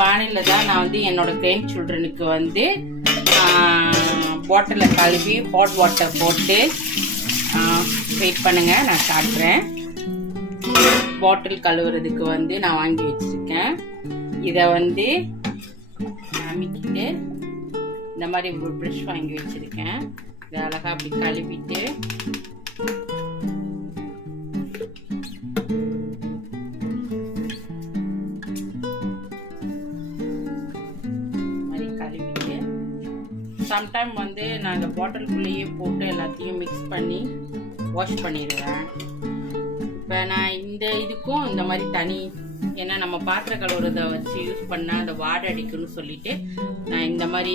பானையில் தான் நான் வந்து என்னோட கிராண்ட் சில்ட்ரனுக்கு வந்து பாட்டிலில் கழுவி ஹாட் வாட்டர் போட்டு வெயிட் பண்ணுங்க, நான் காட்டுறேன். பாட்டில் கழுவுறதுக்கு வந்து நான் வாங்கி வச்சிருக்கேன். இதை வந்து அமைக்கிட்டு இந்த மாதிரி ஒரு ப்ரஷ் வாங்கி வச்சிருக்கேன். இதை அழகா அப்படி கழுவிட்டு சம்டைம் வந்து நான் இந்த பாட்டிலுக்குள்ளேயே போட்டு எல்லாத்தையும் மிக்ஸ் பண்ணி வாஷ் பண்ணிடுவேன். இப்போ நான் இந்த இதுக்கும் இந்த மாதிரி தனி, ஏன்னா நம்ம பாத்திர கழுவுறதை வச்சு யூஸ் பண்ணால் அந்த வாடை அடிக்குன்னு சொல்லிட்டு நான் இந்த மாதிரி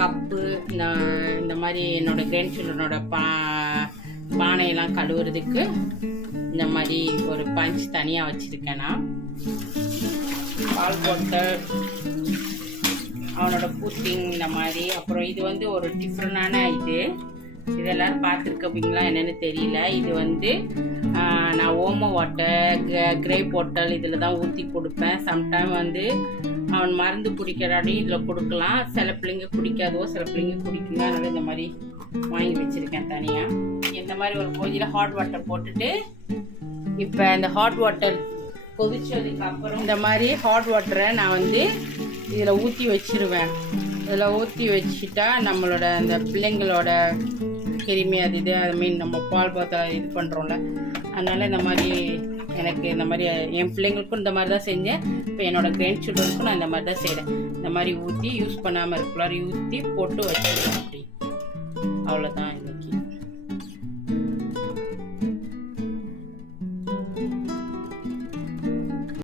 கப்பு இந்த மாதிரி என்னோட கிராண்ட் சில்ட்ரனோட பானையெல்லாம் கழுவுறதுக்கு இந்த மாதிரி ஒரு பஞ்ச் தனியாக வச்சுருக்கேன். நான் பால் பாட்டில், அவனோட புட்டிங் இந்த மாதிரி. அப்புறம் இது வந்து ஒரு டிஃப்ரெண்டான இது எல்லாரும் பார்த்துருக்கீங்களா என்னன்னு தெரியல. இது வந்து நான் ஓமோ வாட்டர், கிரேப் வாட்டர் இதில் தான் ஊற்றி கொடுப்பேன். சம்டைம் வந்து அவன் மருந்து குடிக்கிறாடி இதில் கொடுக்கலாம். சில பிள்ளைங்க குடிக்காதோ, சில பிள்ளைங்க குடிக்குங்க. அதனால இந்த மாதிரி வாங்கி வச்சுருக்கேன் தனியாக. இந்த மாதிரி ஒரு கொதியில் ஹாட் வாட்டர் போட்டுட்டு இப்போ இந்த ஹாட் வாட்டர் கொதிச்சதுக்கு அப்புறம் இந்த மாதிரி ஹாட் வாட்டரை நான் வந்து இதில் ஊற்றி வச்சிருவேன். இதில் ஊற்றி வச்சுட்டா நம்மளோட அந்த பிள்ளைங்களோட கிருமி அது இது அது மீன் நம்ம பால் பாத்திரம் இது பண்ணுறோம்ல, அதனால் இந்த மாதிரி எனக்கு இந்த மாதிரி என் பிள்ளைங்களுக்கும் இந்த மாதிரி தான் செஞ்சேன். இப்போ என்னோட கிராண்ட் சில்ட்ரனுக்கும் நான் இந்த மாதிரி தான் செய்கிறேன். இந்த மாதிரி ஊற்றி யூஸ் பண்ணாமல் இருக்கலாம் ஊற்றி போட்டு வச்சிருக்கேன். அப்படி அவ்வளோதான் இது.